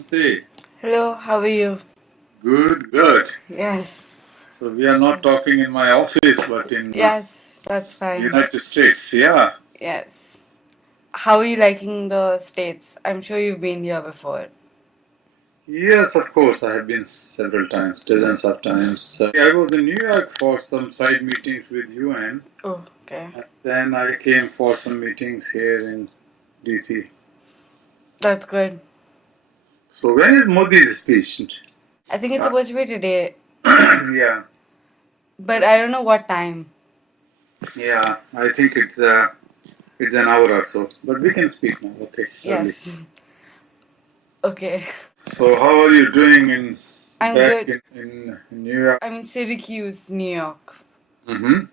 Namaste. Hello, how are you? Good, good. Yes, So we are not talking in my office, but in yes, that's fine. United States. Yeah. Yes. How are you liking the States? I'm sure you've been here before. Yes, of course. I have been several times, dozens of times. I was in New York for some side meetings with UN. Oh, okay. And then I came for some meetings here in DC. That's good. So when is Modi's speech? I think it's supposed to be today, Yeah, but I don't know what time. yeah. I think it's an hour or so, but we can speak now. Okay, early. Yes. Okay. So how are you doing I'm back good. in New York? I'm in Syracuse, New York.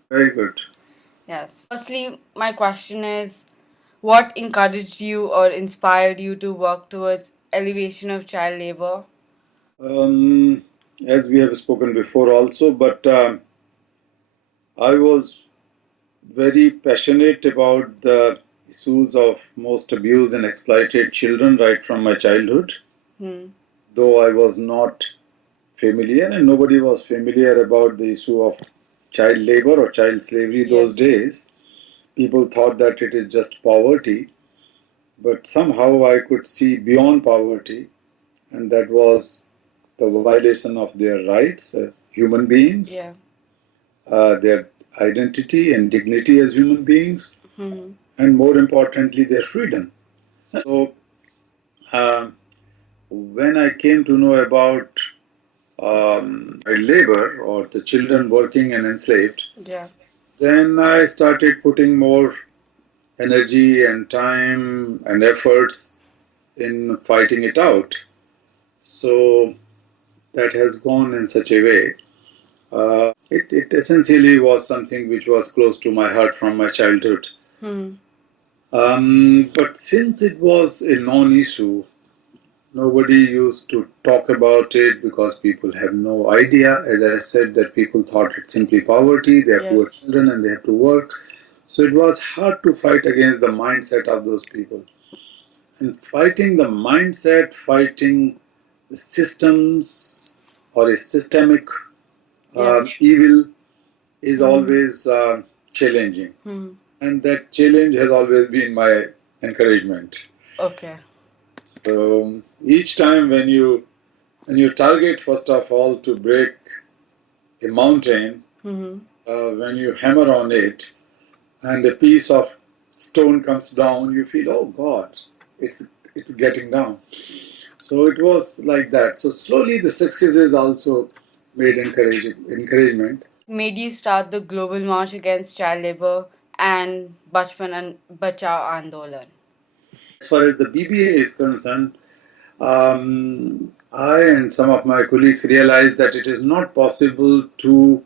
Very good. Yes. Firstly, my question is, what encouraged you or inspired you to work towards elevation of child labor? Um, as we have spoken before also, but I was very passionate about the issues of most abused and exploited children right from my childhood, Hmm. though I was not familiar and nobody was familiar about the issue of child labor or child slavery those Yes. days. People thought that it is just poverty, but somehow I could see beyond poverty, and that was the violation of their rights as human beings, Yeah. their identity and dignity as human beings, Hmm. and more importantly, their freedom. So, when I came to know about child labor or the children working and enslaved, Yeah. then I started putting more energy and time and efforts in fighting it out. So that has gone in such a way. It essentially was something which was close to my heart from my childhood. Hmm. But since it was a non-issue, nobody used to talk about it because people have no idea. As I said, that people thought it's simply poverty, they have poor Yes. children and they have to work. So it was hard to fight against the mindset of those people. And fighting the mindset, fighting the systems or a systemic Yes. evil is Hmm. always challenging. Hmm. And that challenge has always been my encouragement. Okay. So each time when you target first of all to break a mountain, Hmm. when you hammer on it and a piece of stone comes down, you feel, oh God, it's getting down. So it was like that. So slowly the successes also made encouragement. Made you start the global march against child labor and Bachpan Bachao Andolan? As far as the BBA is concerned, I and some of my colleagues realized that it is not possible to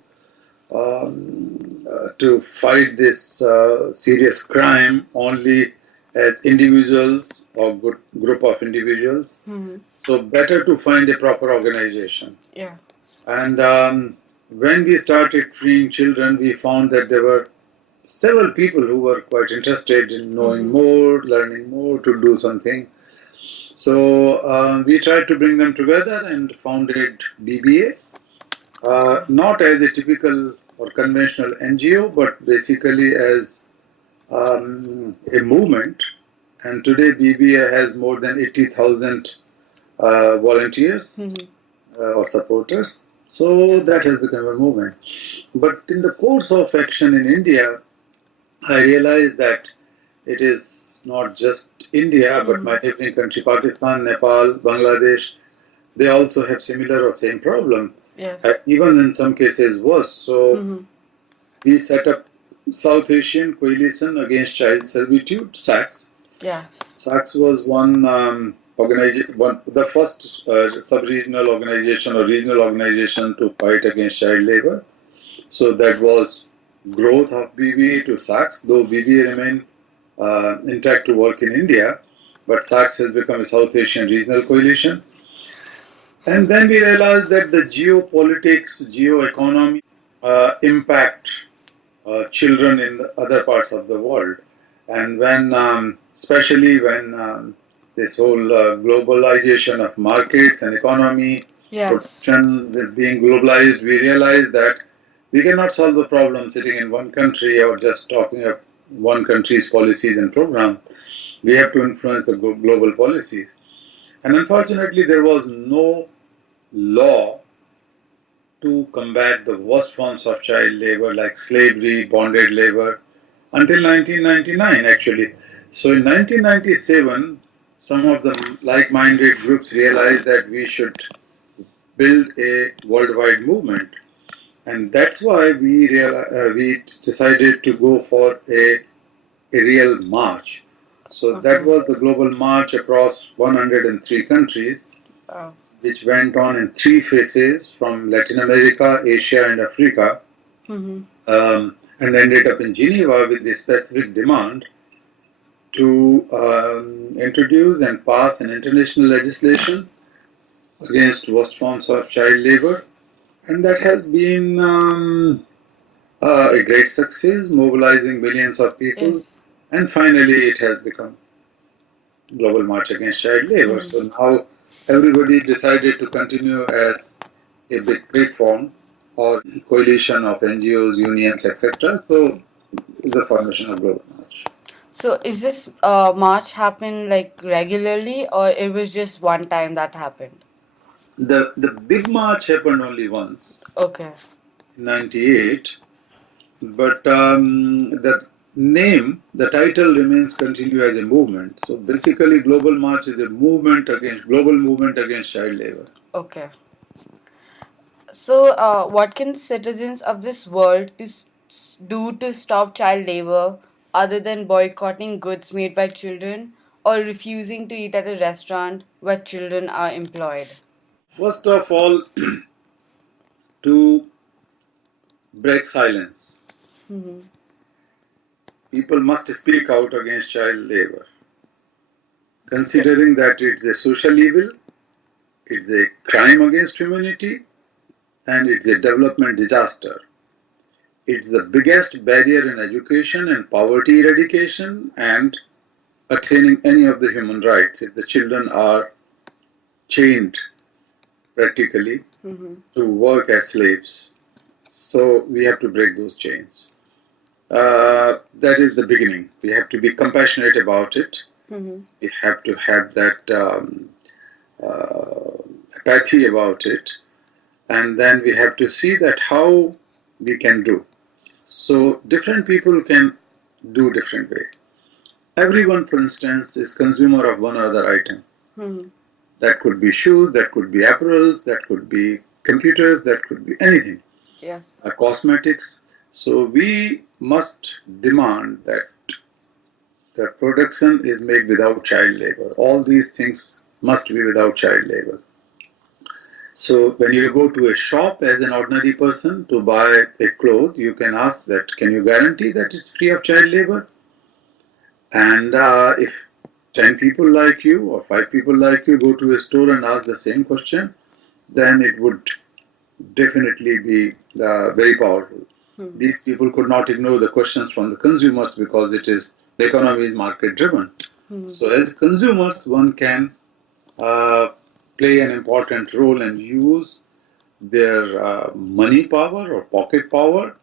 fight this serious crime only as individuals or group of individuals. Hmm. So better to find a proper organization. Yeah. And when we started freeing children, we found that there were several people who were quite interested in knowing more, learning more, to do something. So we tried to bring them together and founded BBA, not as a typical or conventional NGO, but basically as a movement. And today BBA has more than 80,000 volunteers or supporters. So that has become a movement. But in the course of action in India, I realized that it is not just India, but my neighboring country, Pakistan, Nepal, Bangladesh, they also have similar or same problem. Yes. Even in some cases worse. So we set up South Asian Coalition Against Child Servitude, SACS. Yeah. SACS was the first sub-regional organization or regional organization to fight against child labor. So that was growth of BBA to SACS, though BBA remained intact to work in India, but SACS has become a South Asian regional coalition. And then we realized that the geopolitics, geoeconomy impact children in the other parts of the world. And when, especially when this whole globalization of markets and economy, Yes. production is being globalized, we realize that we cannot solve the problem sitting in one country or just talking of one country's policies and programs. We have to influence the global policies. And unfortunately, there was no law to combat the worst forms of child labor like slavery, bonded labor, until 1999 actually. So in 1997, some of the like-minded groups realized that we should build a worldwide movement. And that's why we decided to go for a real march. So that Okay. was the global march across 103 countries, Wow. which went on in three phases from Latin America, Asia, and Africa, Mm-hmm. and ended up in Geneva with the specific demand to introduce and pass an international legislation against worst forms of child labor. And that has been a great success, mobilizing millions of people. Yes. And finally, it has become Global March Against Child Labor. So Mm-hmm. now everybody decided to continue as a big platform or coalition of NGOs, unions, etc. So it's the formation of Global March. So is this march happen like regularly, or it was just one time that happened? The big march happened only once, Okay. in 98, but the title remains continue as a movement. So basically, Global March is a global movement against child labor. Okay. So, what can citizens of this world do to stop child labor other than boycotting goods made by children or refusing to eat at a restaurant where children are employed? First of all, to break silence. Mm-hmm. People must speak out against child labor, So, considering that it's a social evil, it's a crime against humanity, and it's a development disaster. It's the biggest barrier in education and poverty eradication and attaining any of the human rights if the children are chained practically mm-hmm. to work as slaves. So we have to break those chains. That is the beginning. We have to be compassionate about it. Mm-hmm. We have to have that uh, apathy about it, and then we have to see that how we can do. So different people can do different way. Everyone, for instance, is consumer of one or other item. Mm-hmm. That could be shoes, that could be apparels, that could be computers, that could be anything, Yes. cosmetics. So we must demand that the production is made without child labor. All these things must be without child labor. So when you go to a shop as an ordinary person to buy a cloth, you can ask that, can you guarantee that it's free of child labor? And if 10 people like you or 5 people like you go to a store and ask the same question, then it would definitely be very powerful. Mm-hmm. These people could not ignore the questions from the consumers because the economy is market driven. Mm-hmm. So as consumers, one can play an important role and use their money power or pocket power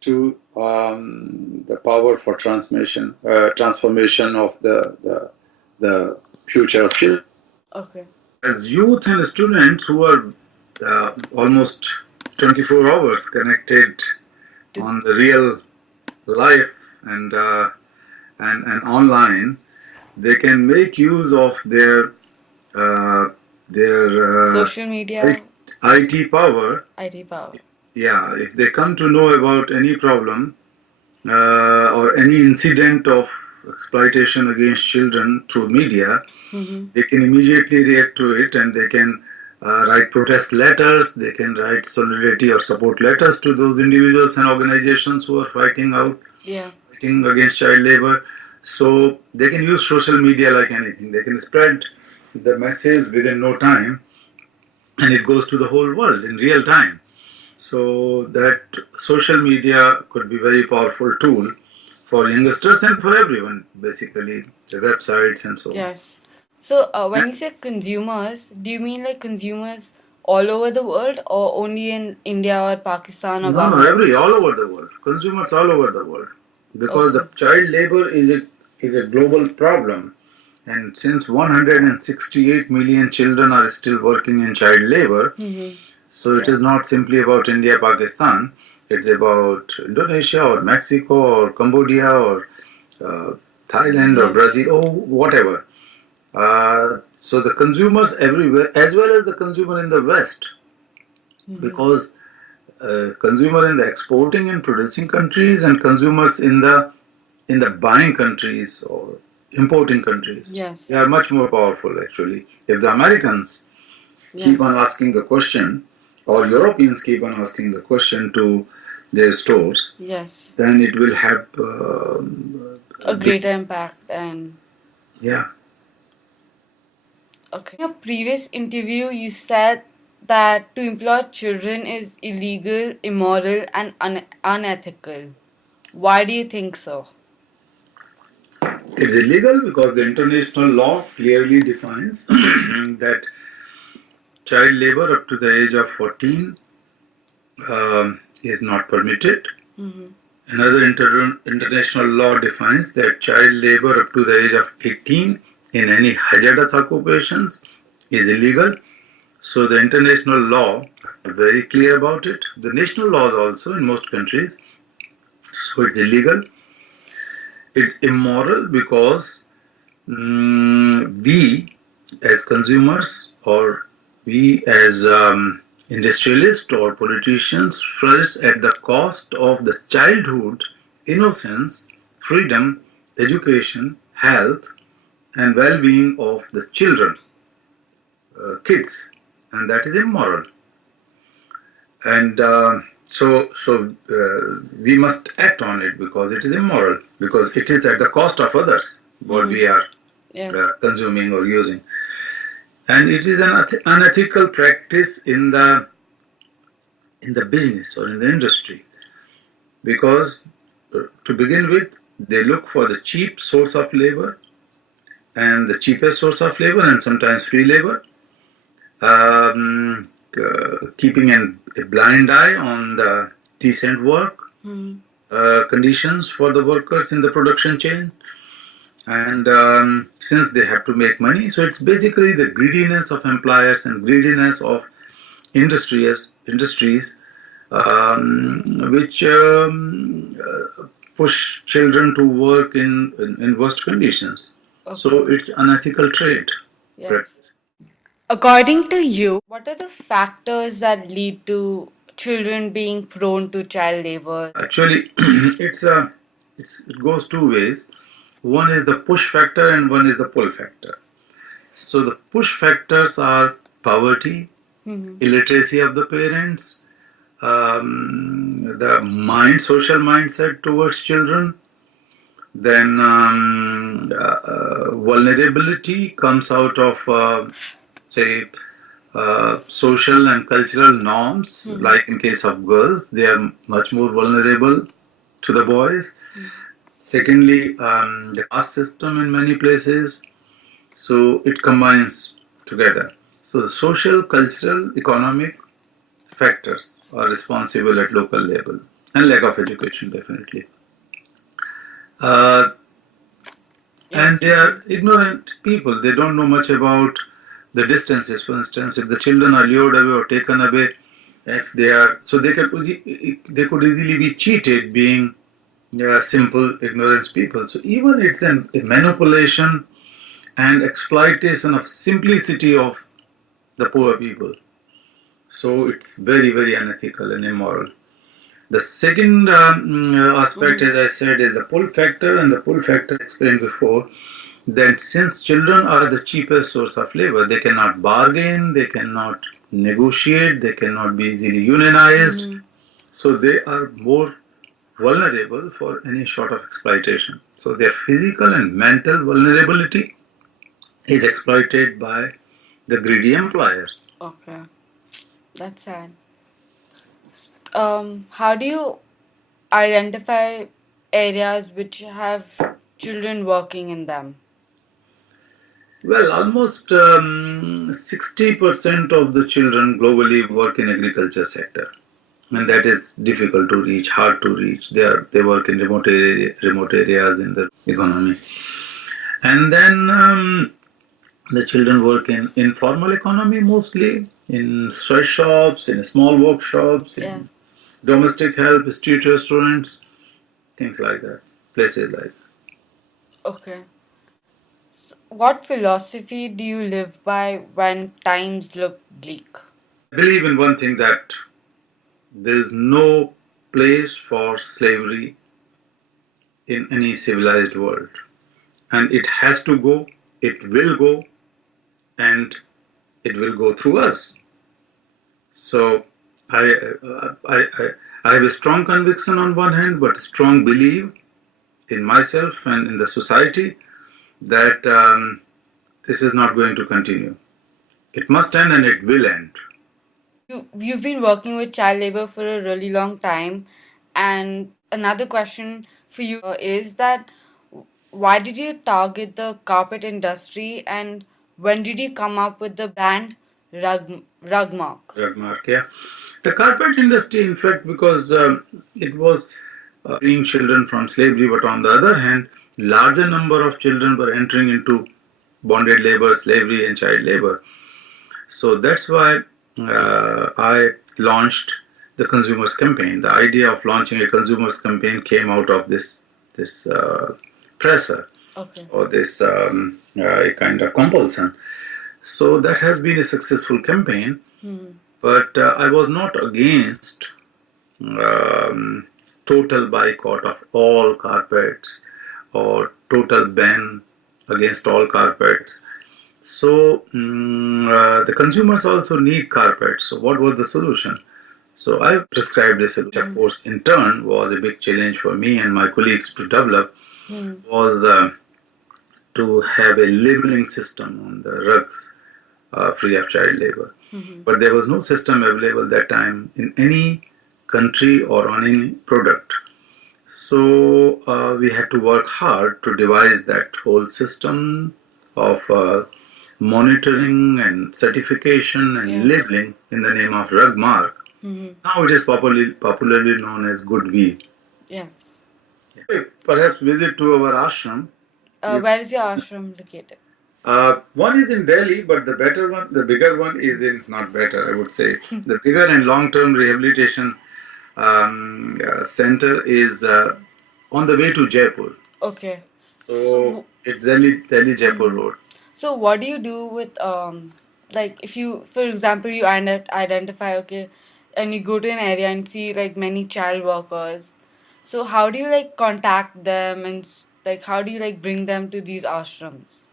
to the power for transformation of the future of children. Okay. As youth and students who are almost 24 hours connected To- on the real life and online, they can make use of their Social media, IT power. IT power. Yeah, if they come to know about any problem or any incident of exploitation against children through media, Mm-hmm. they can immediately react to it and they can write protest letters, they can write solidarity or support letters to those individuals and organizations who are fighting against child labor. So they can use social media like anything. They can spread the message within no time and it goes to the whole world in real time. So that social media could be a very powerful tool for youngsters and for everyone, basically, the websites and so on. Yes. So, when you say consumers, do you mean like consumers all over the world or only in India or Pakistan or No, no, Bangladesh? all over the world, consumers all over the world, because Okay. the child labor is a global problem, and since 168 million children are still working in child labor, Mm-hmm. so it Yeah. is not simply about India, Pakistan. It's about Indonesia or Mexico or Cambodia or uh, Thailand or Yes. Brazil or whatever. So the consumers everywhere, as well as the consumer in the West, Mm-hmm. because consumer in the exporting and producing countries and consumers in the buying countries or importing countries, they Yes. are much more powerful actually. If the Americans keep on Yes. asking the question, or Europeans keep on asking the question to their stores, Yes. then it will have a A big, greater impact and yeah. okay. In your previous interview, you said that to employ children is illegal, immoral, and unethical. Why do you think so? It's illegal because the international law clearly defines that child labor up to the age of 14 is not permitted. Mm-hmm. Another international law defines that child labor up to the age of 18 in any hazardous occupations is illegal. So the international law are very clear about it. The national laws also in most countries. So it's illegal. It's immoral because we as consumers or we as industrialists or politicians flourish at the cost of the childhood, innocence, freedom, education, health, and well-being of the children, kids, and that is immoral. And we must act on it because it is immoral, because it is at the cost of others what Mm-hmm. we are Yeah. consuming or using. And it is an unethical practice in the business or in the industry because to begin with they look for the cheap source of labor and the cheapest source of labor and sometimes free labor, keeping a blind eye on the decent work Mm-hmm. conditions for the workers in the production chain. And since they have to make money, so it's basically the greediness of employers and greediness of industries which push children to work in worst conditions. Okay. So it's unethical trade Yes. practice. According to you, what are the factors that lead to children being prone to child labor? Actually, it goes two ways. One is the push factor and one is the pull factor. So the push factors are poverty, Mm-hmm. illiteracy of the parents, the social mindset towards children. Then vulnerability comes out of, say, social and cultural norms. Mm-hmm. Like in case of girls, they are much more vulnerable to the boys. Secondly, the caste system in many places. So it combines together. So the social, cultural, economic factors are responsible at local level, and lack of education definitely. Uh, and Yes. they are ignorant people. They don't know much about the distances. For instance, if the children are lured away or taken away, if they are so they could easily be cheated, being simple ignorance people. So even it's a manipulation and exploitation of simplicity of the poor people. So it's very very unethical and immoral. The second aspect, Mm-hmm. as I said, is the pull factor, and the pull factor explained before that since children are the cheapest source of labor, they cannot bargain, they cannot negotiate, they cannot be easily unionized, Mm-hmm. so they are more vulnerable for any sort of exploitation. So their physical and mental vulnerability is exploited by the greedy employers. Okay. That's sad. How do you identify areas which have children working in them? Well, almost 60% of the children globally work in agriculture sector, and that is difficult to reach, hard to reach. They work in remote areas in the economy, and then the children work in informal economy mostly in sweatshops, in small workshops, in Yes. domestic help, street restaurants, things like that, places like that. Okay. So what philosophy do you live by when times look bleak? I believe in one thing that there is no place for slavery in any civilized world, and it has to go, it will go, and it will go through us. So I, I have a strong conviction on one hand, but a strong belief in myself and in the society that this is not going to continue. It must end and it will end. You've been working with child labor for a really long time, and another question for you is that why did you target the carpet industry, and when did you come up with the brand Rugmark? Drug mark, yeah. The carpet industry, in fact, because it was freeing children from slavery, but on the other hand, larger number of children were entering into bonded labor, slavery, and child labor. So that's why I launched the consumers campaign. The idea of launching a consumers campaign came out of this pressure Okay. or this a kind of compulsion. So that has been a successful campaign. But I was not against total boycott of all carpets or total ban against all carpets. So the consumers also need carpets. So what was the solution? So I prescribed a solution, of course, in turn was a big challenge for me and my colleagues to develop, was to have a labeling system on the rugs free of child labor. But there was no system available that time in any country or on any product. So we had to work hard to devise that whole system of monitoring and certification and labeling in the name of rug mark. Now it is popularly known as Good V. Yes. Perhaps visit to our ashram. Where is your ashram located? One is in Delhi, but the better one, the bigger one is in, not better, I would say. The bigger and long-term rehabilitation center is on the way to Jaipur. Okay. So it's Delhi Jaipur Road. So what do you do with like if you, for example, you identify, okay, and you go to an area and see like many child workers. So how do you like contact them and like how do you like bring them to these ashrams?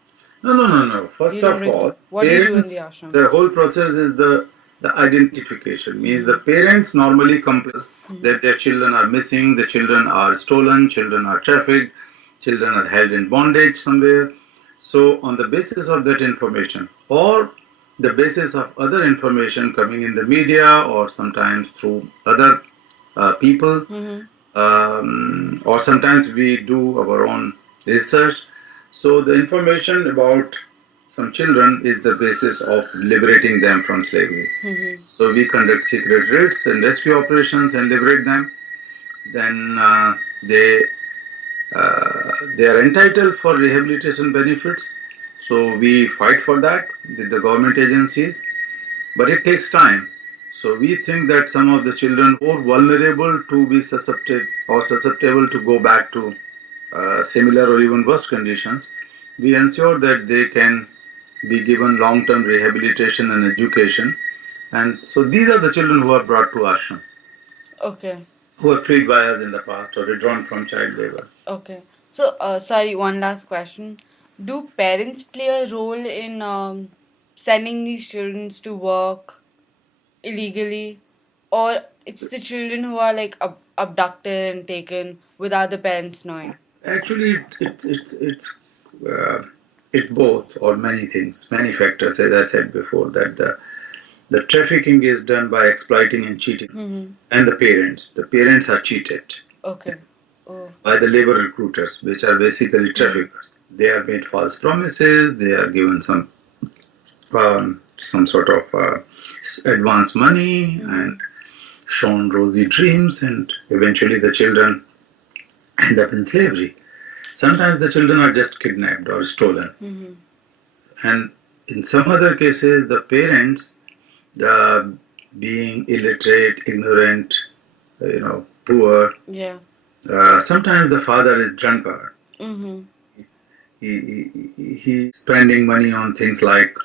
No. First You don't of really. all, What do you do in the parents, the ashrams? whole process is the identification. Means the parents normally complain that their children are missing, the children are stolen, children are trafficked, children are held in bondage somewhere. So on the basis of that information, or the basis of other information coming in the media, or sometimes through other people, or sometimes we do our own research. So the information about some children is the basis of liberating them from slavery. So we conduct secret raids and rescue operations and liberate them. Then they they are entitled for rehabilitation benefits. So we fight for that with the government agencies, but it takes time. So we think that some of the children are vulnerable to be susceptible to go back to similar or even worse conditions. We ensure that they can be given long-term rehabilitation and education. And so these are the children who are brought to ashram, Okay. who are freed by us in the past or withdrawn from child labor. Okay. So, sorry, one last question. Do parents play a role in sending these children to work illegally, or it's the children who are like abducted and taken without the parents knowing? Actually, uh, it's both or many things, many factors. As I said before, that the trafficking is done by exploiting and cheating, and the parents. The parents are cheated Okay. Oh. by the labor recruiters, which are basically traffickers. They are made false promises. They are given some sort of advance money and shown rosy dreams, and eventually the children end up in slavery. Sometimes the children are just kidnapped or stolen. And in some other cases, the parents, being illiterate, ignorant, poor, Yeah. sometimes the father is drunkard. Mm-hmm. He's spending money on things like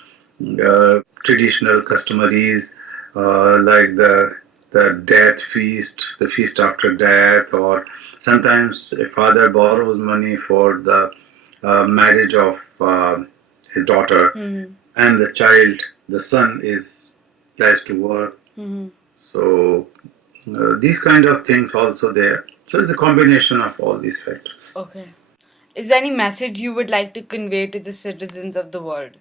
traditional customaries, like the death feast, the feast after death, or sometimes a father borrows money for the marriage of his daughter, and the son is placed to work. So these kind of things also there. So it's a combination of all these factors. Okay. Is there any message you would like to convey to the citizens of the world?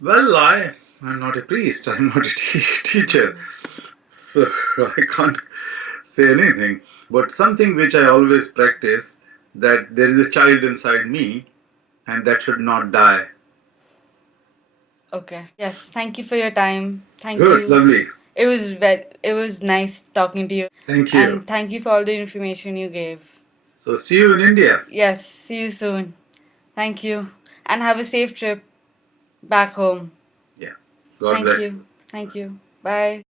Well, I'm not a priest. I'm not a teacher, so I can't say anything. But something which I always practice, that there is a child inside me, and that should not die. Okay. Yes. Thank you for your time. Thank Good, you. lovely. It was nice talking to you. Thank you. And thank you for all the information you gave. So see you in India. Yes. See you soon. Thank you. And have a safe trip back home. Yeah. God Thank bless. you. Thank you. Bye.